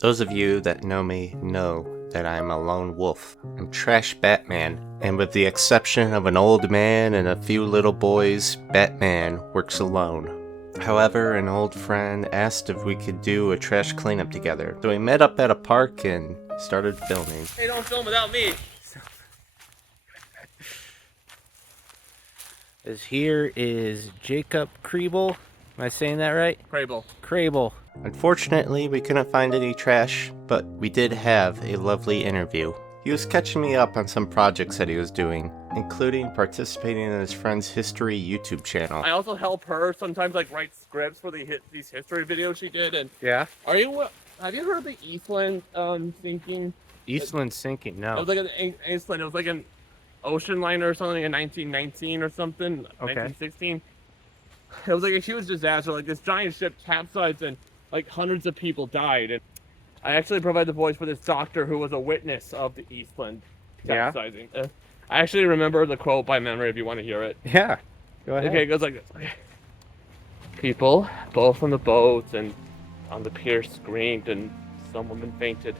Those of you that know me know that I'm a lone wolf. I'm Trash Batman, and with the exception of an old man and a few little boys, Batman works alone. However, an old friend asked if we could do a trash cleanup together, so we met up at a park and started filming. Hey, don't film without me. Here is Jacob Kriebel. Am I saying that right? Crable. Crable. Unfortunately, we couldn't find any trash, but we did have a lovely interview. He was catching me up on some projects that he was doing, including participating in his friend's history YouTube channel. I also help her sometimes, like, write scripts for these history videos she did. And Yeah? have you heard of the Eastland sinking? Eastland sinking, It no. was like Eastland. It was like an ocean liner or something in 1919 or something. Okay. 1916. It was like a huge disaster. Like, this giant ship capsized and like hundreds of people died. And I actually provide the voice for this doctor who was a witness of the Eastland Yeah? capsizing. I actually remember the quote by memory if you want to hear it. Yeah. Go ahead. Okay, it goes like this. Okay. People, both on the boats and on the pier, screamed, and some women fainted.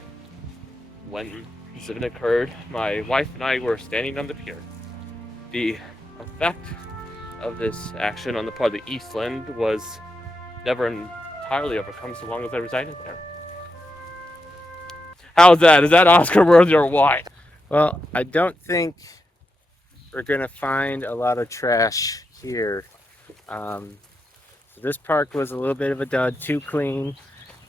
When this event occurred, my wife and I were standing on the pier. The effect of this action on the part of the Eastland was never entirely overcome so long as I resided there. How's that? Is that Oscar worthy or what? Well, I don't think we're gonna find a lot of trash here. This park was a little bit of a dud. Too clean.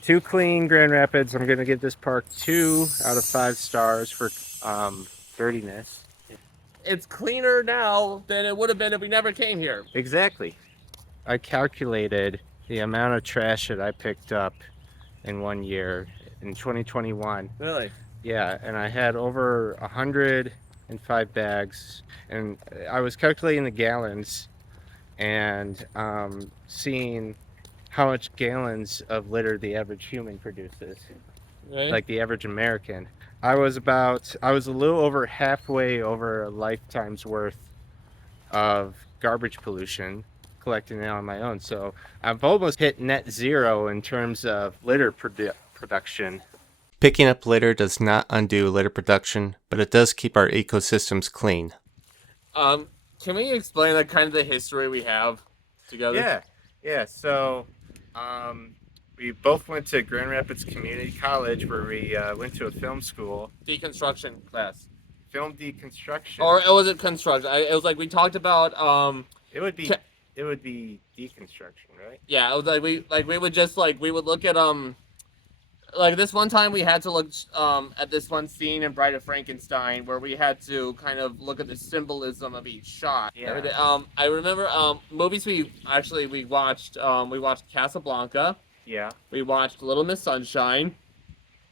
Grand Rapids. I'm gonna give this park 2 out of 5 stars for dirtiness. It's cleaner now than it would have been if we never came here. Exactly. I calculated the amount of trash that I picked up in 1 year in 2021. Really? Yeah, and I had over 105 bags, and I was calculating the gallons and seeing how much gallons of litter the average human produces, Right? like the average American. I was a little over halfway over a lifetime's worth of garbage pollution collecting it on my own. So I've almost hit net zero in terms of litter production. Picking up litter does not undo litter production, but it does keep our ecosystems clean. Can we explain like kind of the history we have together? Yeah. So, we both went to Grand Rapids Community College, where we went to a film school, Deconstruction class. film deconstruction. Or was it construction? It was like we talked about It would be Ca- deconstruction, right? yeah, it was like we would just like we would look at like this one time we had to look at this one scene in Bride of Frankenstein where we had to kind of look at the symbolism of each shot. Yeah. I remember movies we watched Casablanca, Yeah. we watched Little Miss Sunshine,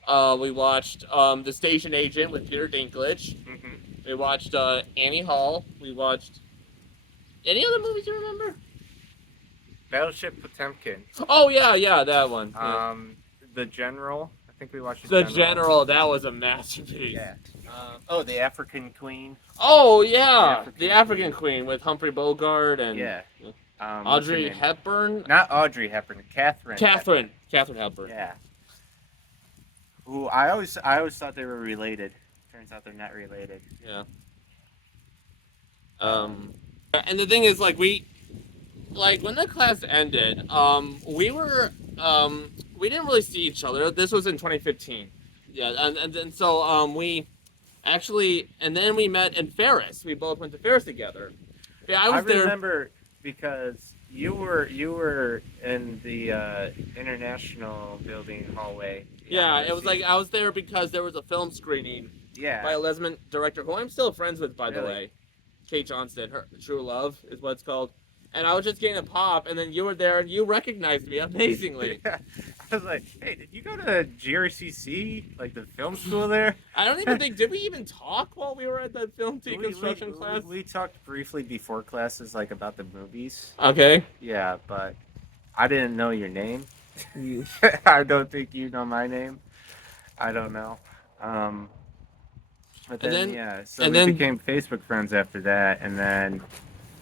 we watched The Station Agent with Peter Dinklage, Mm-hmm. we watched Annie Hall, we watched any other movies you remember? Battleship Potemkin. Oh yeah, that one. Yeah. The General. I think we watched The General, that was a masterpiece. Yeah. The African Queen. Oh yeah, the African African Queen with Humphrey Bogart and Yeah. What's her Audrey name? Hepburn. Not Audrey Hepburn. Catherine Catherine Hepburn. Yeah. Ooh, I always thought they were related. Turns out they're not related. Yeah. And the thing is, like when the class ended, we didn't really see each other. This was in 2015. Yeah, and so we actually, and then we met in Ferris. We both went to Ferris together. Yeah, I was there. remember because you were in the International Building hallway. Yeah, it was like I was there because there was a film screening Yeah. by a lesbian director who I'm still friends with, by the Really? way. Kate Johnston, her True Love is what it's called. And I was just getting a pop, and then you were there, and you recognized me amazingly. I was like, hey, did you go to GRCC, like the film school there? I don't even think, did we even talk while we were at that film deconstruction class? We talked briefly before classes, like about the movies. Okay. Yeah, but I didn't know your name. I don't think you know my name. I don't know. But And then, then- yeah, so and we then- became Facebook friends after that, and then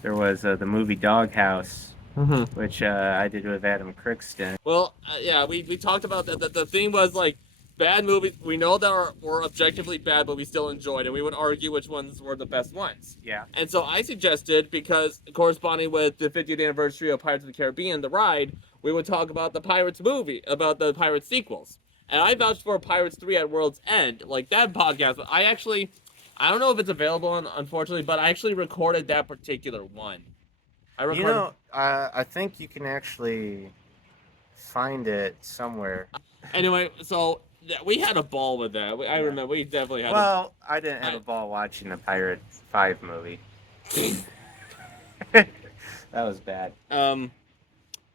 there was the movie Doghouse, Mm-hmm. which I did with Adam Crixton. Well, yeah, we talked about that. The thing was, like, bad movies. We know that were objectively bad, but we still enjoyed, and we would argue which ones were the best ones. Yeah. And so I suggested, because corresponding with the 50th anniversary of Pirates of the Caribbean, the ride, we would talk about the Pirates movie, about the Pirates sequels. And I vouched for Pirates 3 at World's End, like that podcast. I don't know if it's available, unfortunately, but I actually recorded that particular one. I think you can actually find it somewhere. Anyway, so we had a ball with that. I remember we definitely had. Well, I didn't have a ball watching the Pirate 5 movie. That was bad. And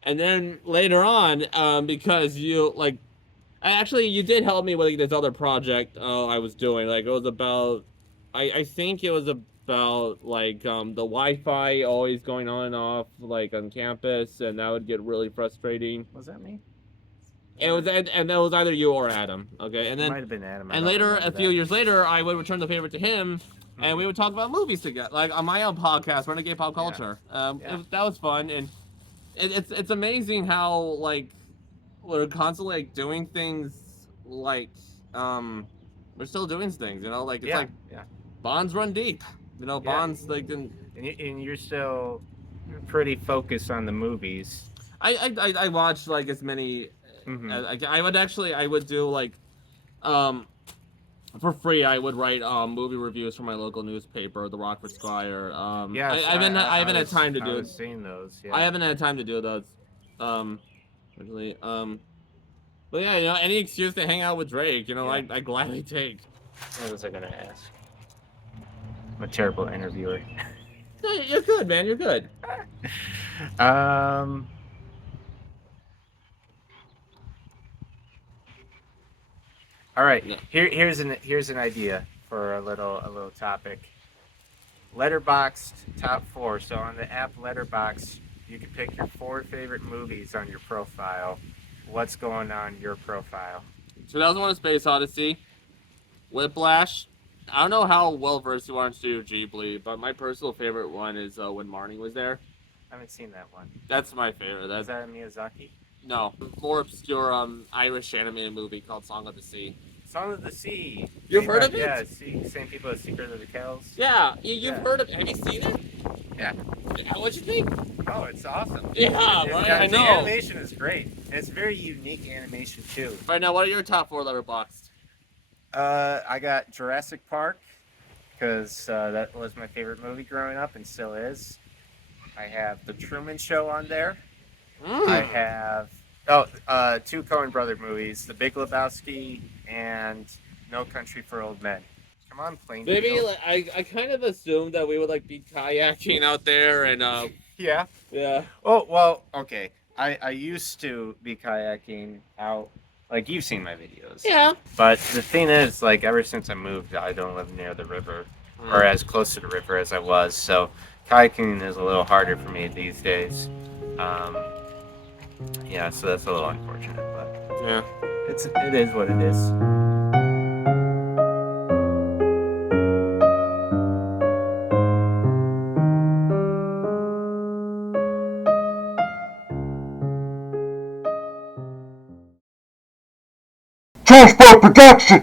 then later on, because you did help me with like, this other project I was doing. Like it was about, I think it was about like the Wi-Fi always going on and off like on campus, and that would get really frustrating. Was that me? And that was either you or Adam. Okay, and It then might have been Adam. and later, a few years later, I would return the favor to him, and we would talk about movies together, like on my own podcast, Renegade Pop Culture. That was fun, and it's amazing how like we're constantly like doing things like we're still doing things, you know, like it's like bonds run deep, you know, bonds like and you're still pretty focused on the movies. I watched like as many. I would do like, for free. I would write movie reviews for my local newspaper, the Rockford Squire. I haven't had time to do. I was seeing those. Yeah. I haven't had time to do those. Really. But yeah, you know, any excuse to hang out with Drake, you know, I gladly take. What was I gonna ask? I'm a terrible interviewer. You're good, man. You're good. All right. Here's an idea for a little topic. Letterboxd top 4. So on the app Letterboxd, you can pick your 4 favorite movies on your profile. What's going on your profile? 2001: A Space Odyssey, Whiplash. I don't know how well versed you are in Studio Ghibli, but my personal favorite one is When Marnie Was There. I haven't seen that one. That's my favorite. Is that a Miyazaki? No, more obscure Irish animated movie called Song of the Sea. Song of the Sea. You've heard of it? Yeah, same people as Secret of the Kells. Yeah, you've heard of it. Have you seen it? Yeah. What'd you think? Oh, it's awesome. Yeah, right? I know. The animation is great. It's very unique animation, too. Right now, what are your top 4 Letterboxd? I got Jurassic Park, because that was my favorite movie growing up and still is. I have The Truman Show on there. I have 2 Coen Brother movies, The Big Lebowski and No Country for Old Men. Come on, Plainfield. Maybe like, I kind of assumed that we would like be kayaking out there and Yeah. Oh well, okay. I used to be kayaking out. Like you've seen my videos. Yeah. But the thing is, like ever since I moved, I don't live near the river or as close to the river as I was. So kayaking is a little harder for me these days. Yeah, so that's a little unfortunate, but yeah, it is what it is. Transport Production!